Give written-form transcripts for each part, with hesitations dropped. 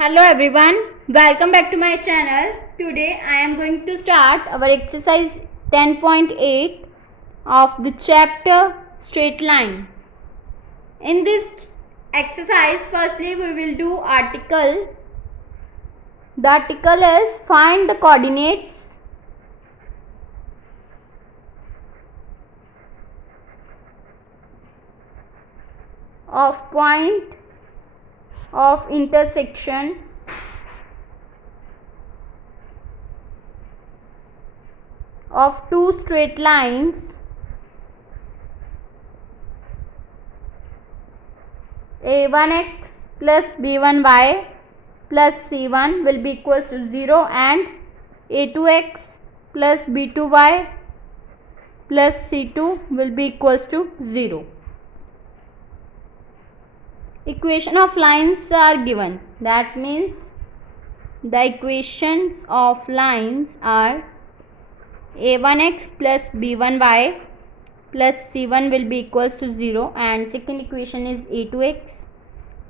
Hello everyone, welcome back to my channel. Today I am going to start our exercise 10.8 of the chapter straight line. In this exercise, firstly we will do article. The article is find the coordinates of point of intersection of two straight lines a1x plus b1y plus c1 will be equals to 0 and a2x plus b2y plus c2 will be equals to 0. Equation of lines are given. That means the equations of lines are a1x plus b1y plus c1 will be equals to 0 and second equation is a2x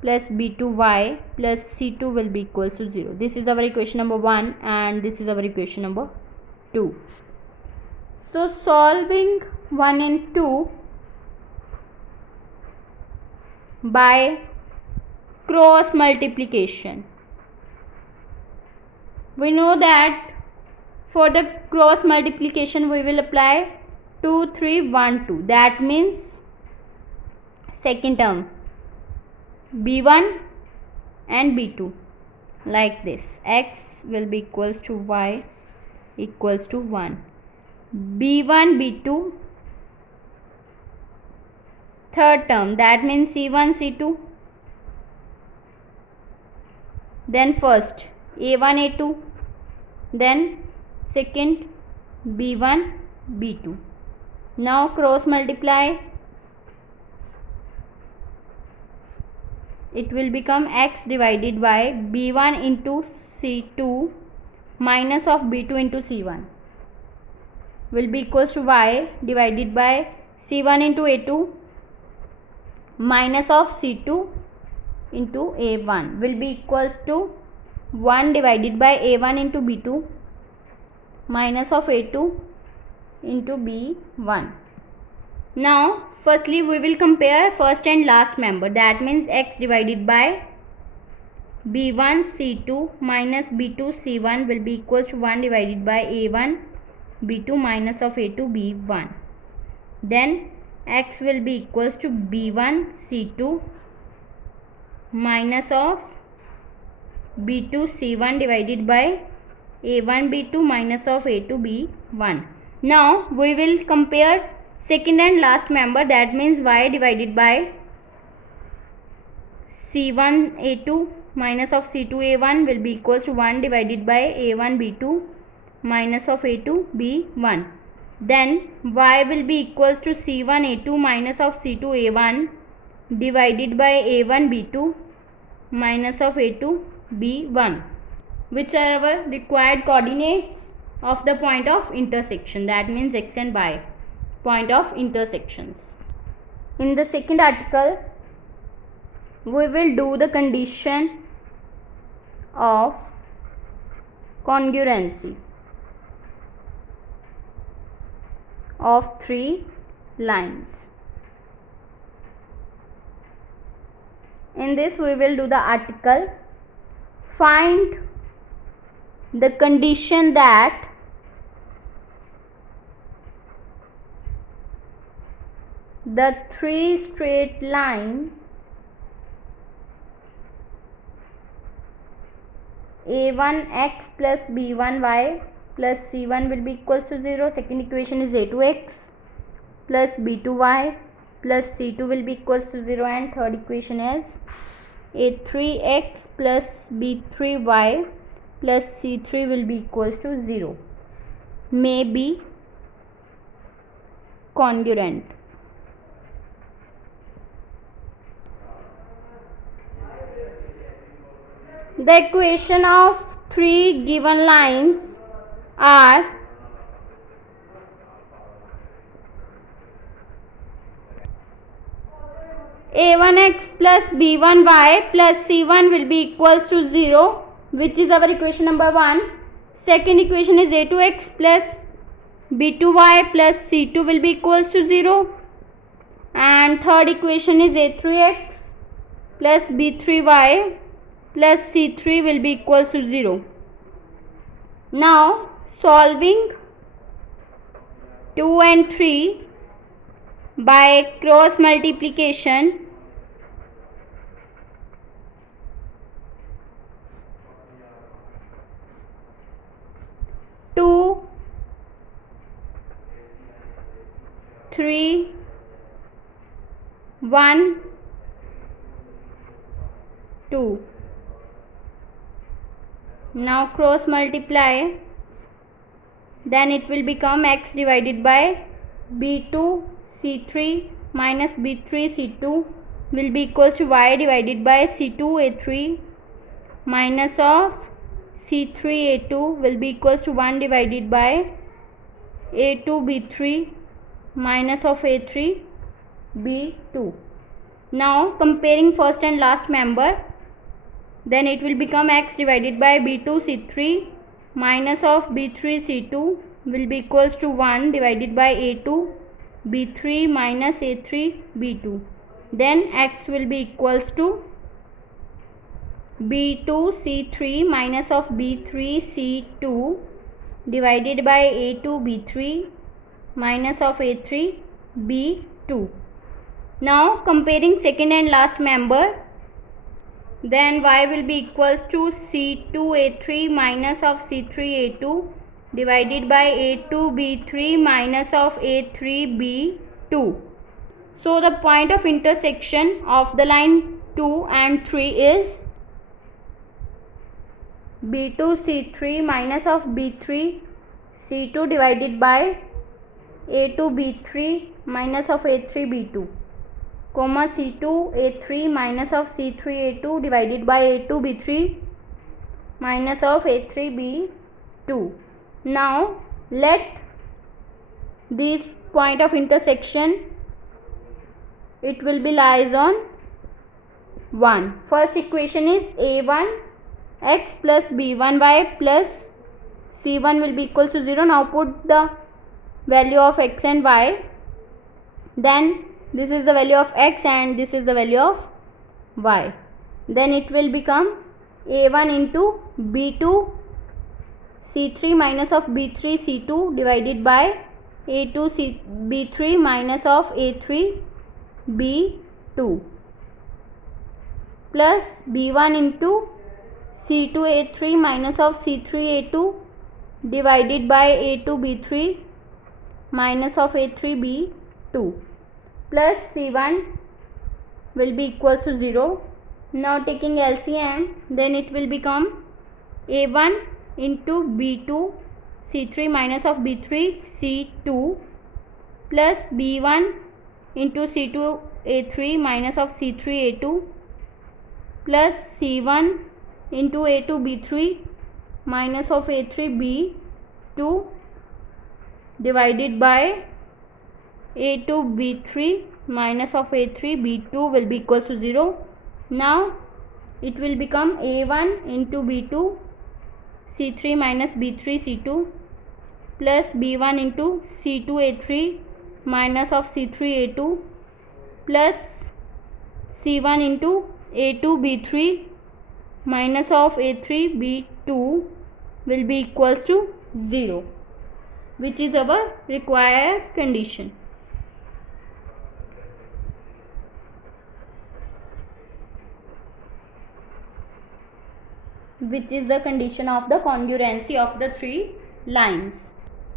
plus b2y plus c2 will be equals to 0. This is our equation number 1 and this is our equation number 2. So solving 1 and 2 by cross multiplication. We know that for the cross multiplication we will apply 2, 3, 1, 2. That means second term b1 and b2 like this. X will be equals to y equals to 1. b1 b2 third term, that means c1 c2, then first a1 a2, then second b1 b2. Now cross multiply, it will become x divided by b1 into c2 minus of b2 into c1 will be equals to y divided by c1 into a2 minus of c2 into a1 will be equals to 1 divided by a1 into b2 minus of a2 into b1. Now firstly we will compare first and last member, that means x divided by b1 c2 minus b2 c1 will be equals to 1 divided by a1 b2 minus of a2 b1. Then x will be equals to b1 c2 minus of b2 c1 divided by a1 b2 minus of a2 b1. Now we will compare second and last member, that means y divided by c1 a2 minus of c2 a1 will be equals to 1 divided by a1 b2 minus of a2 b1. Then y will be equals to c1 a2 minus of c2 a1 divided by a1 b2 minus of a2 b1, which are our required coordinates of the point of intersection, that means x and y, point of intersections. In the second article we will do the condition of congruency of three lines. In this we will do the article find the condition that the three straight lines a1x plus b1y plus c1 will be equals to 0. Second equation is a2x plus b2y plus c2 will be equals to 0 and third equation is a3x plus b3y plus c3 will be equals to 0 may be congruent. The equation of three given lines are a1x plus b1y plus c1 will be equals to 0, which is our equation number 1. Second equation is a2x plus b2y plus c2 will be equals to 0. And third equation is a3x plus b3y plus c3 will be equals to 0. Now solving 2 and 3 by cross multiplication, two, 3, 1, 2. Now cross multiply, then it will become x divided by b2 c3 minus b3 c2 will be equals to y divided by c2 a3 minus of c3 a2 will be equals to 1 divided by a2 b3 minus of a3 b2. Now comparing first and last member, then it will become x divided by b2 c3 minus of b3 c2 will be equals to 1 divided by a2 b3 minus a3 b2. Then x will be equals to b2 c3 minus of b3 c2 divided by a2 b3 minus of a3 b2. Now comparing second and last member, then y will be equals to c2 a3 minus of c3 a2 divided by a2 b3 minus of a3 b2. So the point of intersection of the line 2 and 3 is b2 c3 minus of b3 c2 divided by a2 b3 minus of a3 b2, comma c2 a3 minus of c3 a2 divided by a2 b3 minus of a3 b2. Now let this point of intersection, it will be lies on 1. First equation is a1 x plus b1y plus c1 will be equals to 0. Now put the value of x and y, then this is the value of x and this is the value of y. Then it will become a1 into b2 c3 minus of b3 c2 divided by a2 b3 minus of a3 b2 plus b1 into c2 a3 minus of c3 a2 divided by a2 b3 minus of a3 b2 plus c1 will be equals to 0. Now taking LCM, then it will become a1 into b2 c3 minus of b3 c2 plus b1 into c2 a3 minus of c3 a2 plus c1 into a2 b3 minus of a3 b2 divided by a2 b3 minus of a3 b2 will be equals to 0. Now it will become a1 into b2 c3 minus b3 c2 plus b1 into c2 a3 minus of c3 a2 plus c1 into a2 b3 minus of a3 b2 will be equals to 0, which is our required condition. Which is the condition of the congruency of the three lines.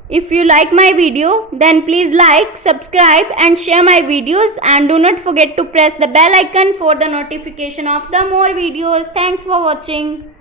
If you like my video, then please like, subscribe and share my videos, and do not forget to press the bell icon for the notification of the more videos. Thanks for watching.